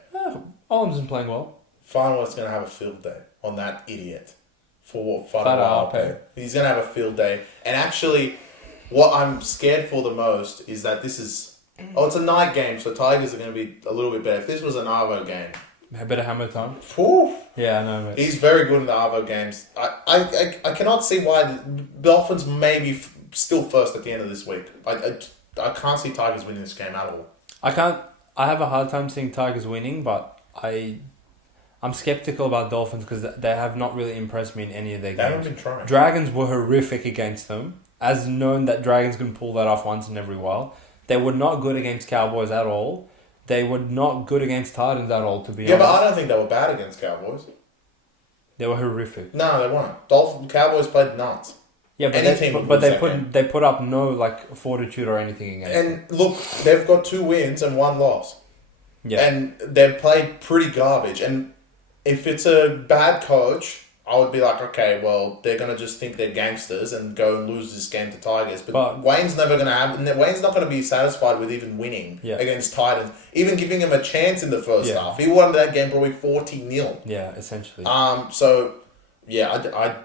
Ollins isn't playing well. Farnworth's going to have a field day on that idiot. For Fada. He's going to have a field day. And actually, what I'm scared for the most is that this is... Oh, it's a night game, so Tigers are going to be a little bit better. If this was an Arvo game... A bit of hammer time. Whew, yeah, I know, mate. He's very good in the Arvo games. I cannot see why the Dolphins may be still first at the end of this week. I can't see Tigers winning this game at all. I have a hard time seeing Tigers winning, but I'm skeptical about Dolphins because they have not really impressed me in any of their games. They haven't been trying. Dragons were horrific against them. As known that Dragons can pull that off once in every while. They were not good against Cowboys at all. They were not good against Titans at all, to be honest. Yeah, but I don't think they were bad against Cowboys. They were horrific. No, they weren't. Cowboys played nuts. Yeah, but they put up no fortitude or anything against them. And look, they've got 2 wins and 1 loss. Yeah. And they've played pretty garbage. And if it's a bad coach, I would be like, okay, well, they're going to just think they're gangsters and go and lose this game to Tigers. But Wayne's never going to have... Wayne's not going to be satisfied with even winning against Titans. Even giving him a chance in the first half. He won that game probably 40-0. Yeah, essentially. So, yeah,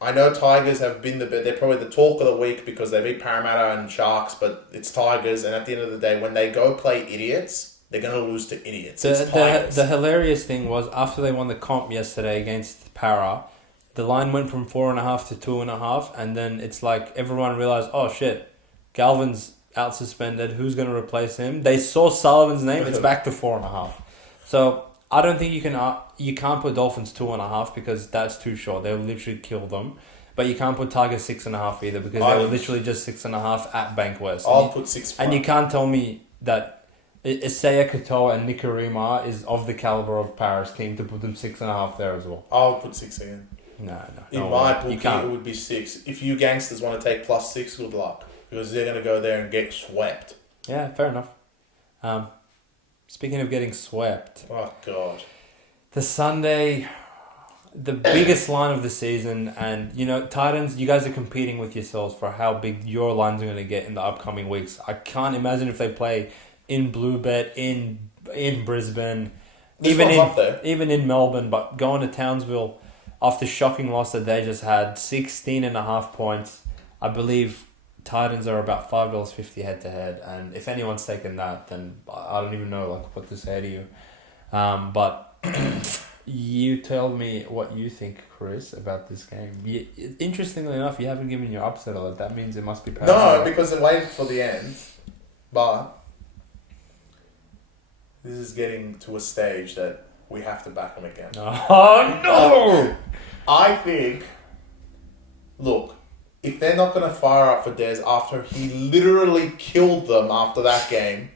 I know Tigers have been they're probably the talk of the week because they beat Parramatta and Sharks, but it's Tigers, and at the end of the day, when they go play idiots... They're going to lose to idiots. The hilarious thing was, after they won the comp yesterday against Para, the line went from 4.5 to 2.5, and then it's like everyone realised, oh shit, Galvin's out suspended, who's going to replace him? They saw Sullivan's name, it's back to 4.5. So, I don't think you can't put Dolphins 2.5 because that's too short. They'll literally kill them. But you can't put Tigers 6.5 either because they were literally just 6.5 at Bankwest. I'll put 6. And you can't tell me that Isaiah Katoa and Nikarima is of the caliber of Paris team to put them 6.5 there as well. I'll put 6 again. No. In my bookie, it would be 6. If you gangsters want to take +6, good luck. Because they're going to go there and get swept. Yeah, fair enough. Speaking of getting swept. Oh, God. The Sunday, the biggest line of the season. And, Titans, you guys are competing with yourselves for how big your lines are going to get in the upcoming weeks. I can't imagine if they play... in Bluebet, in Brisbane, even in Melbourne, but going to Townsville after shocking loss that they just had, 16.5 points. I believe Titans are about $5.50 head to head, and if anyone's taken that, then I don't even know what to say to you. But you tell me what you think, Chris, about this game. Interestingly enough, you haven't given your upset alert. That means it must be parallel. No, because I waited for the end, but. This is getting to a stage that we have to back them again. Oh, no! I think... Look, if they're not going to fire up for Des after he literally killed them after that game,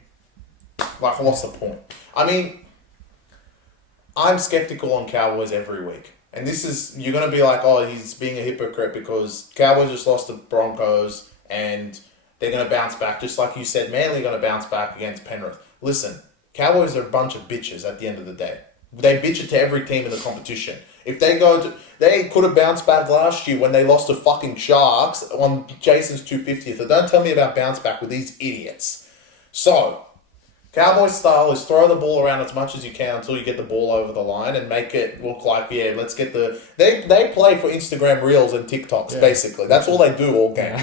like, what's the point? I mean, I'm skeptical on Cowboys every week. And this is, you're going to be like, oh, he's being a hypocrite because Cowboys just lost to Broncos and they're going to bounce back. Just like you said, Manly are going to bounce back against Penrith. Listen, Cowboys are a bunch of bitches at the end of the day. They bitch it to every team in the competition. If they they could have bounced back last year when they lost to fucking Sharks on Jason's 250th. So don't tell me about bounce back with these idiots. So, Cowboys style is throw the ball around as much as you can until you get the ball over the line and make it look like, yeah, let's get the... They play for Instagram Reels and TikToks, basically. That's all they do all game.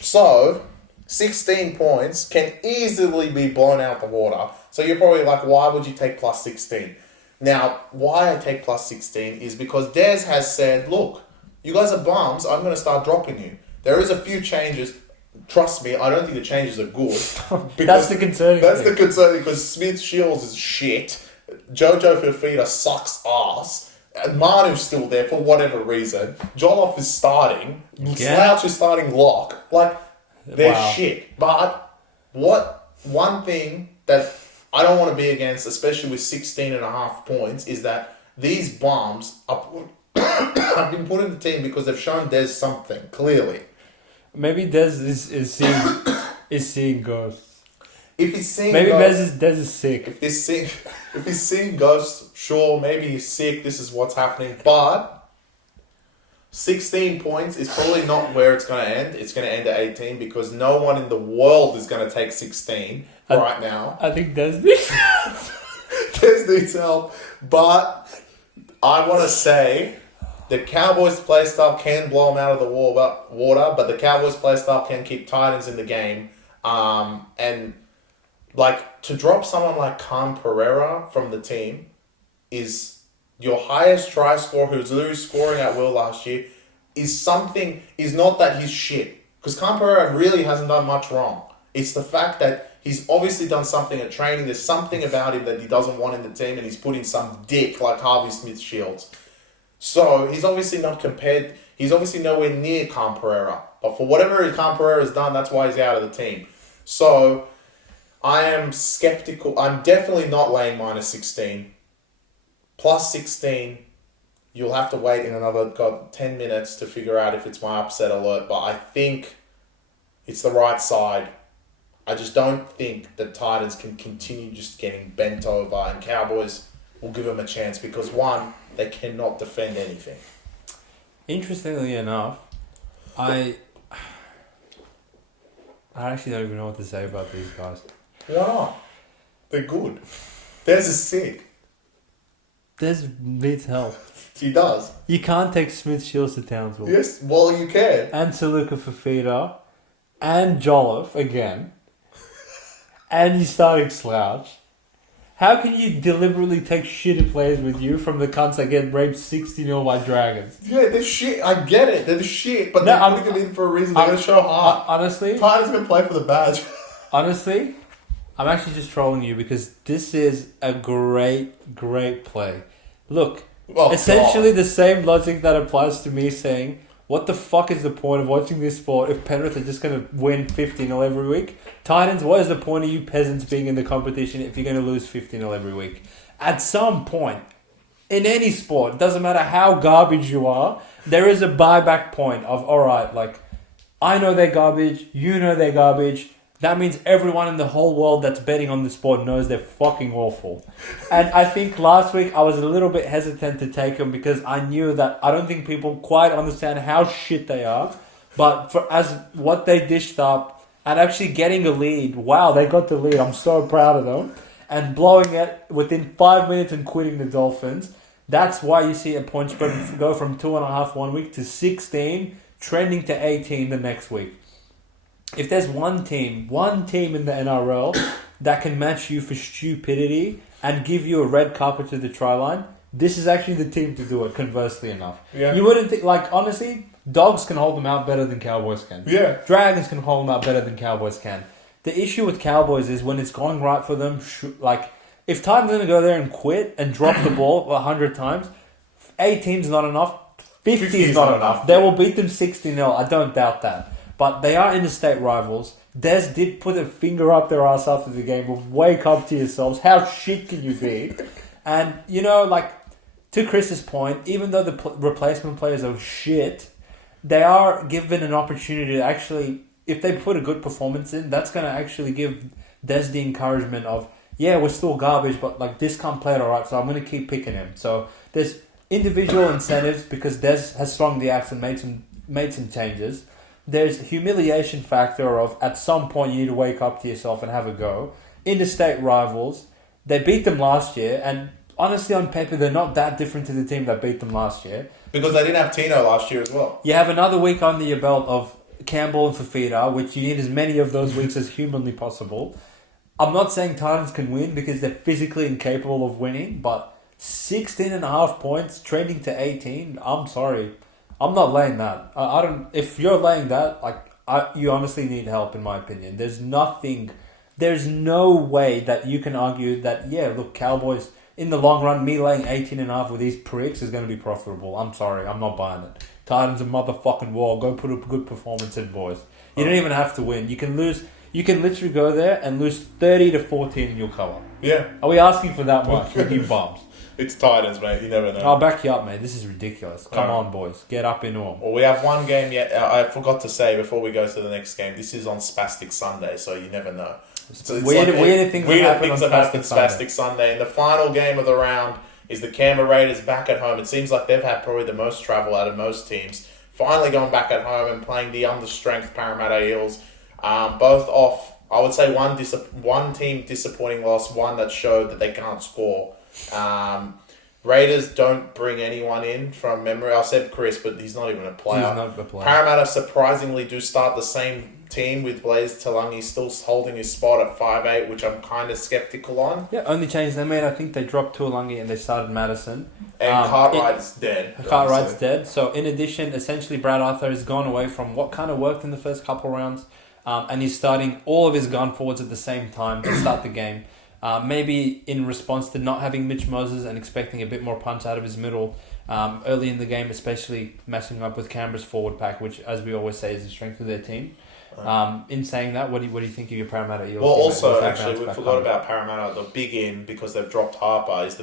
So, 16 points can easily be blown out the water. So you're probably like, why would you take plus 16? Now, why I take plus 16 is because Des has said, look, you guys are bums, I'm going to start dropping you. There is a few changes. Trust me, I don't think the changes are good. That's the concerning That's thing. the concerning because Smith Shields is shit. Jojo Fafita sucks ass. And Manu's still there for whatever reason. Joloff is starting. Slouch is starting lock. Like, they're shit. But one thing that I don't want to be against, especially with 16.5 points, is that these bums have been put in the team because they've shown Des something, clearly. Maybe Des is seeing ghosts. If he's seeing maybe ghosts, Des is sick. If he's seeing ghosts, sure, maybe he's sick, this is what's happening. But 16 points is probably not where it's going to end. It's going to end at 18 because no one in the world is going to take 16 right now. I think Des needs help. Des needs help. But I want to say the Cowboys' play style can blow them out of the water, but the Cowboys' play style can keep Titans in the game. And like, to drop someone like Khan Pereira from the team is your highest try scorer, who's literally scoring at will last year, is not that he's shit. Because Khan Pereira really hasn't done much wrong. It's the fact that he's obviously done something at training. There's something about him that he doesn't want in the team, and he's put in some dick like Harvey Smith-Shields. So, he's obviously nowhere near Khan Pereira. But for whatever Khan Pereira has done, that's why he's out of the team. So, I am skeptical. I'm definitely not laying minus 16. Plus 16, you'll have to wait in another 10 minutes to figure out if it's my upset alert. But I think it's the right side. I just don't think the Titans can continue just getting bent over, and Cowboys will give them a chance because, one, they cannot defend anything. Interestingly enough, I actually don't even know what to say about these guys. Why not? They're good. Des is sick. Des needs help. He does. You can't take Smith Shields to Townsville. Yes, well, you can. And Saluka Fafita. And Jolliffe again. And you're starting Slouch. How can you deliberately take shitty players with you from the cunts that get raped 60-0 by Dragons? Yeah, they're shit. I get it. They're the shit. But they're putting them in for a reason. They're going to show heart. Honestly. Titans going to play for the badge. Honestly, I'm actually just trolling you because this is a great, great play. Look, essentially the same logic that applies to me saying, what the fuck is the point of watching this sport if Penrith are just going to win 15-0 every week? Titans, what is the point of you peasants being in the competition if you're going to lose 15-0 every week? At some point, in any sport, it doesn't matter how garbage you are, there is a buyback point of, alright, like, I know they're garbage, you know they're garbage. That means everyone in the whole world that's betting on the sport knows they're fucking awful. And I think last week I was a little bit hesitant to take them because I knew that I don't think people quite understand how shit they are. But as what they dished up and actually getting a lead, wow, they got the lead. I'm so proud of them. And blowing it within 5 minutes and quitting the Dolphins. That's why you see a point spread go from 2.5 1 week to 16, trending to 18 the next week. If there's one team in the NRL that can match you for stupidity and give you a red carpet to the try line, this is actually the team to do it, conversely enough. Yeah. You wouldn't think, like, honestly, Dogs can hold them out better than Cowboys can. Yeah. Dragons can hold them out better than Cowboys can. The issue with Cowboys is when it's going right for them, like, if Titans going to go there and quit and drop the ball 100 times, 18's not enough. 50 is not enough. They will beat them 60-0. I don't doubt that. But they are interstate rivals. Des did put a finger up their ass after the game of wake up to yourselves. How shit can you be? And, to Chris's point, even though the replacement players are shit, they are given an opportunity to actually, if they put a good performance in, that's going to actually give Des the encouragement of, yeah, we're still garbage, but this can't play it alright, so I'm going to keep picking him. So there's individual incentives because Des has swung the axe and made some changes. There's humiliation factor of at some point you need to wake up to yourself and have a go. Interstate rivals, they beat them last year, and honestly on paper they're not that different to the team that beat them last year. Because they didn't have Tino last year as well. You have another week under your belt of Campbell and Fafita, which you need as many of those weeks as humanly possible. I'm not saying Titans can win because they're physically incapable of winning, but 16.5 points, trending to 18, I'm sorry. I'm not laying that. I don't. If you're laying that, you honestly need help, in my opinion. There's no way that you can argue that, yeah, look, Cowboys, in the long run, me laying 18.5 with these pricks is going to be profitable. I'm sorry, I'm not buying it. Titans a motherfucking war. Go put a good performance in, boys. You don't even have to win. You can lose. You can literally go there and lose 30-14 and you'll cover. Yeah. Are we asking for that much with you bums? It's Titans, mate. You never know. I'll back you up, mate. This is ridiculous. Come on, boys. Get up in them. Well, we have one game yet. I forgot to say before we go to the next game, this is on Spastic Sunday, so you never know. So weird things happen on Spastic Sunday. And the final game of the round is the Canberra Raiders back at home. It seems like they've had probably the most travel out of most teams. Finally going back at home and playing the understrength Parramatta Eels. Both off, I would say one team disappointing loss, one that showed that they can't score. Raiders don't bring anyone in from memory. I said Chris, but he's not even a player. He's not a player. Parramatta surprisingly do start the same team with Blaze Talangi still holding his spot at 5'8", which I'm kind of skeptical on. Yeah, only change they made, I think they dropped Tuolangi and they started Madison. And Cartwright's dead. Cartwright's dead. So in addition, essentially Brad Arthur has gone away from what kind of worked in the first couple rounds, and he's starting all of his gun forwards at the same time to start the game. Maybe in response to not having Mitch Moses and expecting a bit more punch out of his middle early in the game, especially messing up with Canberra's forward pack, which, as we always say, is the strength of their team. In saying that, what do you think of your Parramatta Eels? Well, also, actually, we forgot about Parramatta. The big in, because they've dropped Harper, is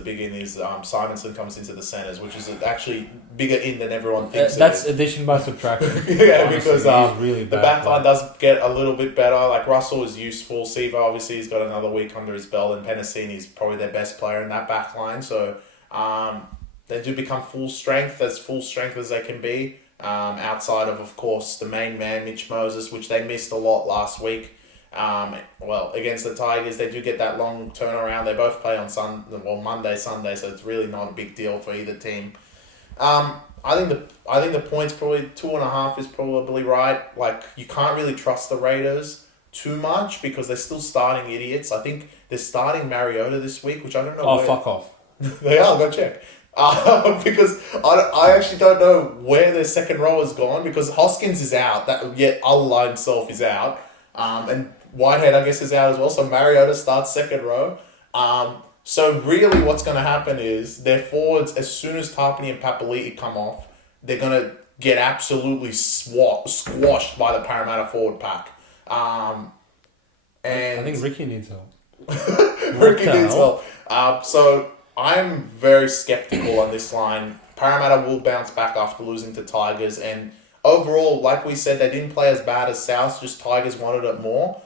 Simonson comes into the centres, which is actually bigger in than everyone thinks. That's addition by subtraction. Yeah, honestly, because really the backline does get a little bit better. Like, Russell is useful. Siva, obviously, he's got another week under his belt, and Penasini is probably their best player in that backline. So, they do become full strength as they can be. Outside of course, the main man, Mitch Moses, which they missed a lot last week. Against the Tigers, they do get that long turnaround. They both play on Monday, Sunday, so it's really not a big deal for either team. I think the points probably 2.5 is probably right. Like, you can't really trust the Raiders too much because they're still starting idiots. I think they're starting Mariota this week, which I don't know. Oh, fuck off. They are. Go check. Because I actually don't know where their second row has gone because Hoskins is out. Allah himself is out. And Whitehead, I guess, is out as well. So Mariota starts second row. So really what's going to happen is their forwards, as soon as Tarpany and Papali'i come off, they're going to get absolutely squashed by the Parramatta forward pack. And I think Ricky needs help. Ricky needs help. So I'm very skeptical on this line. Parramatta will bounce back after losing to Tigers, and overall, like we said, they didn't play as bad as South, just Tigers wanted it more.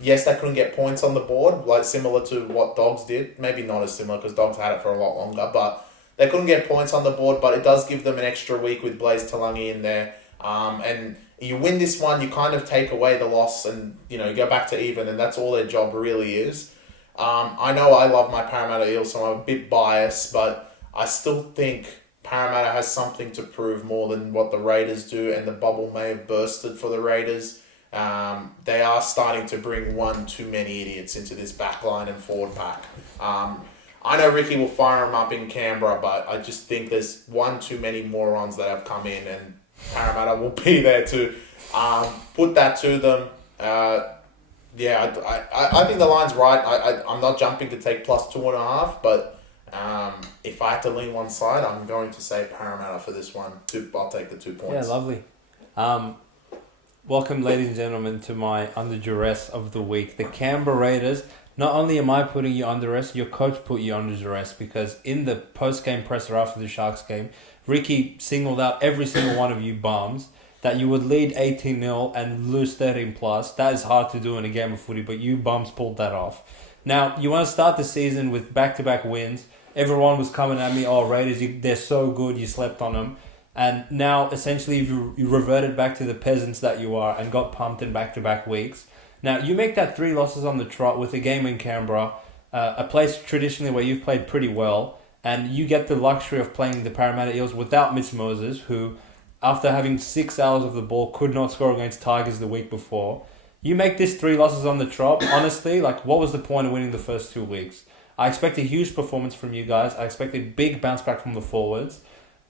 Yes, they couldn't get points on the board, like similar to what Dogs did. Maybe not as similar because Dogs had it for a lot longer, but they couldn't get points on the board, but it does give them an extra week with Blaze Talangi in there. And you win this one, you kind of take away the loss and, you go back to even, and that's all their job really is. I know I love my Parramatta Eels, so I'm a bit biased, but I still think Parramatta has something to prove more than what the Raiders do, and the bubble may have bursted for the Raiders. They are starting to bring one too many idiots into this backline and forward pack. I know Ricky will fire them up in Canberra, but I just think there's one too many morons that have come in, and Parramatta will be there to put that to them. I think the line's right. I'm not jumping to take plus 2.5, but If I had to lean one side, I'm going to say Parramatta for this one. I'll take the 2 points. Yeah, lovely. Welcome, ladies and gentlemen, to my under duress of the week. The Canberra Raiders. Not only am I putting you under duress, your coach put you under duress because in the post-game presser after the Sharks game, Ricky singled out every single one of you bums that you would lead 18-0 and lose 13+. That is hard to do in a game of footy, but you bums pulled that off. Now, you want to start the season with back-to-back wins. Everyone was coming at me, Raiders, they're so good, you slept on them. And now, essentially, you reverted back to the peasants that you are and got pumped in back-to-back weeks. Now, you make that 3 losses on the trot with a game in Canberra, a place traditionally where you've played pretty well, and you get the luxury of playing the Parramatta Eels without Mitch Moses, who, after having 6 hours of the ball, could not score against Tigers the week before. You make this 3 losses on the trot, honestly, what was the point of winning the first 2 weeks? I expect a huge performance from you guys. I expect a big bounce back from the forwards.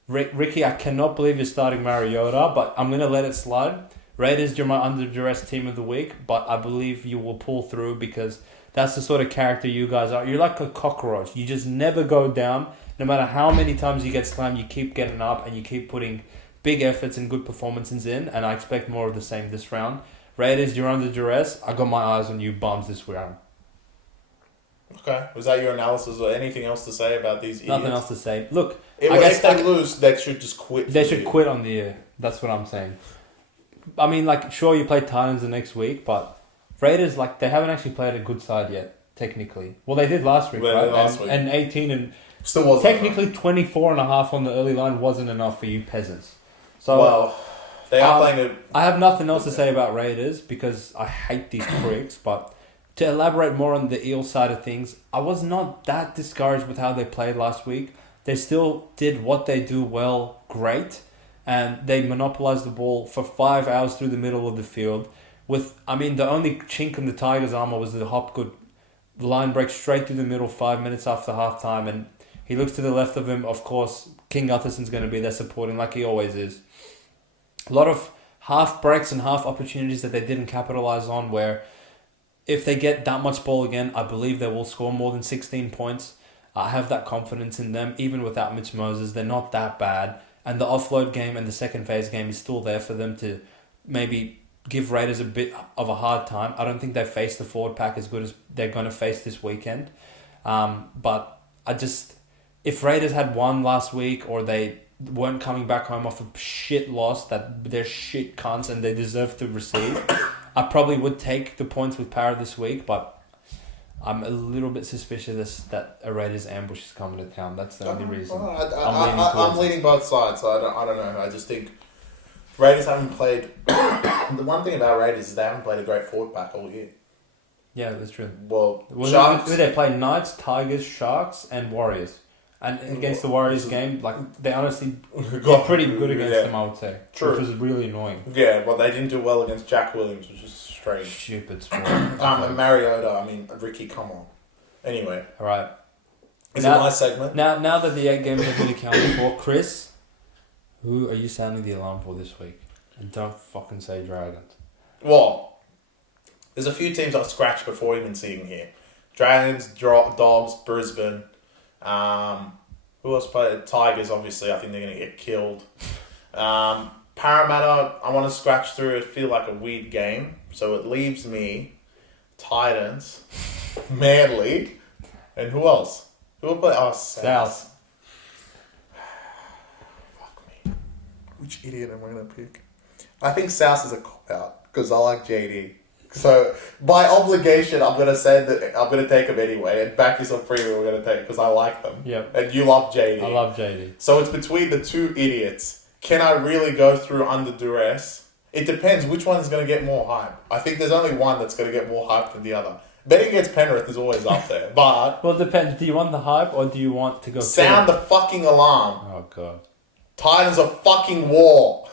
Ricky, I cannot believe you're starting Mariota, but I'm going to let it slide. Raiders, you're my under duress team of the week, but I believe you will pull through because that's the sort of character you guys are. You're like a cockroach. You just never go down. No matter how many times you get slammed, you keep getting up and you keep putting big efforts and good performances in, and I expect more of the same this round. Raiders, you're under duress. I got my eyes on you bums this round. Okay. Was that your analysis or anything else to say about these idiots? Nothing else to say. Look, if they lose, they should just quit. They should quit on the year. That's what I'm saying. I mean, sure, you play Titans the next week, but Raiders, they haven't actually played a good side yet, technically. Well, they did last week, right? Last week. And 18 and... Still wasn't technically, 24.5 on the early line wasn't enough for you peasants. So, well, they are playing it. I have nothing else to say about Raiders because I hate these pricks, but to elaborate more on the Eels side of things, I was not that discouraged with how they played last week. They still did what they do well, great. And they monopolized the ball for 5 hours through the middle of the field. The only chink in the Tigers' armor was the Hopgood line break straight through the middle 5 minutes after halftime. And he looks to the left of him. Of course, King Gutherson's going to be there supporting like he always is. A lot of half breaks and half opportunities that they didn't capitalize on where if they get that much ball again, I believe they will score more than 16 points. I have that confidence in them. Even without Mitch Moses, they're not that bad. And the offload game and the second phase game is still there for them to maybe give Raiders a bit of a hard time. I don't think they face the forward pack as good as they're going to face this weekend. But if Raiders had won last week or they weren't coming back home off a shit loss that they're shit cunts and they deserve to receive, I probably would take the points with Para this week, but I'm a little bit suspicious that a Raiders ambush is coming to town. That's the only reason. I'm leaning both sides, so I don't know. I just think Raiders haven't played... The one thing about Raiders is they haven't played a great forward pack all year. Yeah, that's true. Well, Sharks... They played Knights, Tigers, Sharks, and Warriors. And against the Warriors game, they honestly got pretty good against them, I would say. True. Which was really annoying. Yeah, well, they didn't do well against Jack Williams, which is strange. Stupid sport. And Mariota, Ricky, come on. Anyway. All right. Is it my segment? Now that the 8 games have been accounted for, Chris, who are you sounding the alarm for this week? And don't fucking say Dragons. Well, there's a few teams I scratched before even seeing here. Dragons, Dogs, Brisbane. Who else played? Tigers, obviously. I think they're going to get killed. Parramatta, I want to scratch through. It feel like a weird game. So it leaves me Titans, Manly, and who else? Who will play? Oh, South. Fuck me. Which idiot am I going to pick? I think South is a cop-out because I like JD. So, by obligation, I'm going to say that I'm going to take them anyway. And back yourself premium we're going to take because I like them. Yep. And you love JD. I love JD. So, it's between the two idiots. Can I really go through under duress? It depends which one is going to get more hype. I think there's only one that's going to get more hype than the other. Betting against Penrith is always up there. But... Well, it depends. Do you want the hype or do you want to go... Sound the fucking alarm. Oh, God. Titans are fucking war.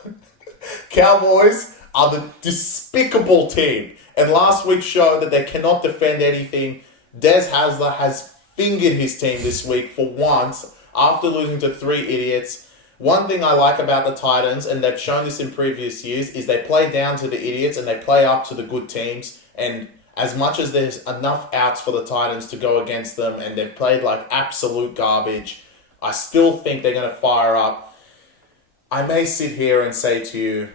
Cowboys are the despicable team. And last week showed that they cannot defend anything. Des Hasler has fingered his team this week for once after losing to 3 idiots. One thing I like about the Titans, and they've shown this in previous years, is they play down to the idiots and they play up to the good teams. And as much as there's enough outs for the Titans to go against them and they've played like absolute garbage, I still think they're going to fire up. I may sit here and say to you,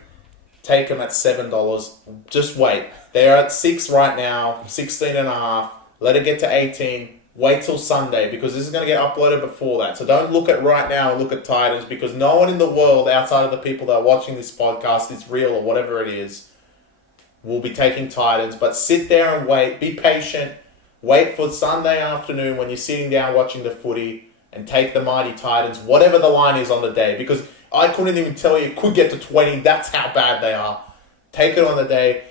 take them at $7. Just wait. They're at 6 right now, 16.5. Let it get to 18. Wait till Sunday because this is going to get uploaded before that. So don't look at right now and look at Titans because no one in the world outside of the people that are watching this podcast, it's real or whatever it is, will be taking Titans. But sit there and wait. Be patient. Wait for Sunday afternoon when you're sitting down watching the footy and take the mighty Titans, whatever the line is on the day. Because I couldn't even tell you it could get to 20. That's how bad they are. Take it on the day.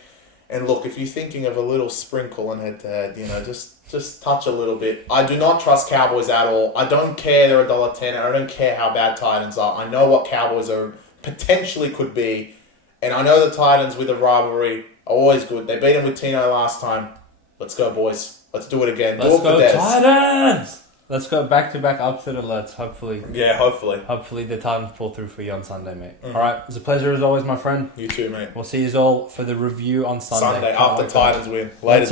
And look, if you're thinking of a little sprinkle on head-to-head, just touch a little bit. I do not trust Cowboys at all. I don't care they're $1.10. I don't care how bad Titans are. I know what Cowboys are potentially could be. And I know the Titans with a rivalry are always good. They beat them with Tino last time. Let's go, boys. Let's do it again. Let's go, Titans! Let's go back-to-back upset alerts, hopefully. Yeah, hopefully. Hopefully the Titans pull through for you on Sunday, mate. Mm-hmm. All right, it's a pleasure as always, my friend. You too, mate. We'll see you all for the review on Sunday. After Titans win. Later.